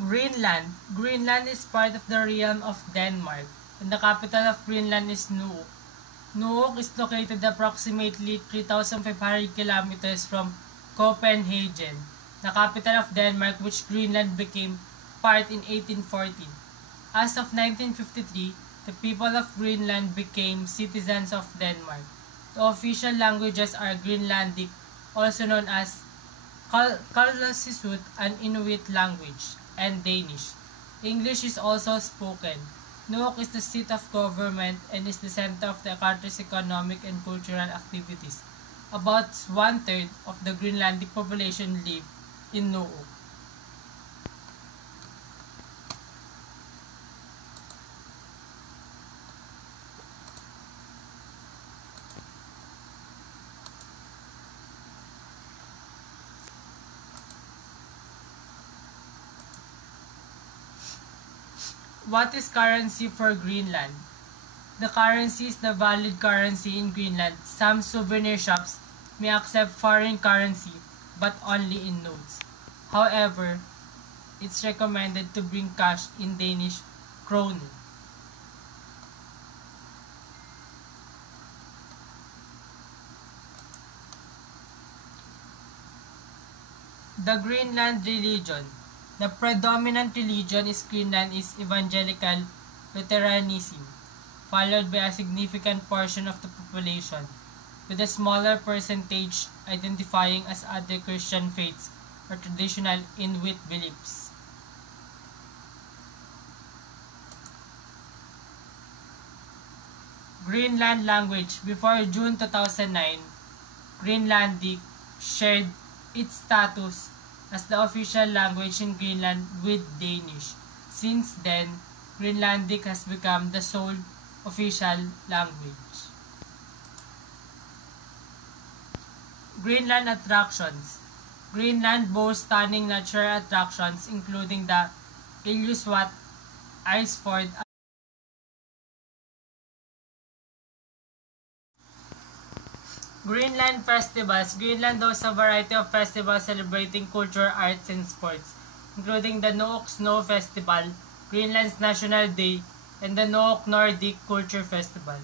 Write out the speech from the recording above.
Greenland. Greenland is part of the realm of Denmark, and the capital of Greenland is Nuuk. Nuuk is located approximately 3,500 kilometers from Copenhagen, the capital of Denmark, which Greenland became part in 1814. As of 1953, the people of Greenland became citizens of Denmark. The official languages are Greenlandic, also known as Kalaallisut, an Inuit language, and Danish. English is also spoken. Nuuk is the seat of government and is the center of the country's economic and cultural activities. About one-third of the Greenlandic population live in Nuuk. What is currency for Greenland? The currency is the valid currency in Greenland. Some souvenir shops may accept foreign currency, but only in notes. However, it's recommended to bring cash in Danish krone. The Greenland religion. The predominant religion in Greenland is Evangelical Lutheranism, followed by a significant portion of the population, with a smaller percentage identifying as other Christian faiths or traditional Inuit beliefs. Greenland language. Before June 2009, Greenlandic shared its status as the official language in Greenland with Danish. Since then, Greenlandic has become the sole official language. Greenland attractions. Greenland boasts stunning natural attractions including the Ilulissat Ice Fort. Greenland festivals. Greenland hosts a variety of festivals celebrating culture, arts, and sports, including the Nuuk Snow Festival, Greenland's National Day, and the Nuuk Nordic Culture Festival.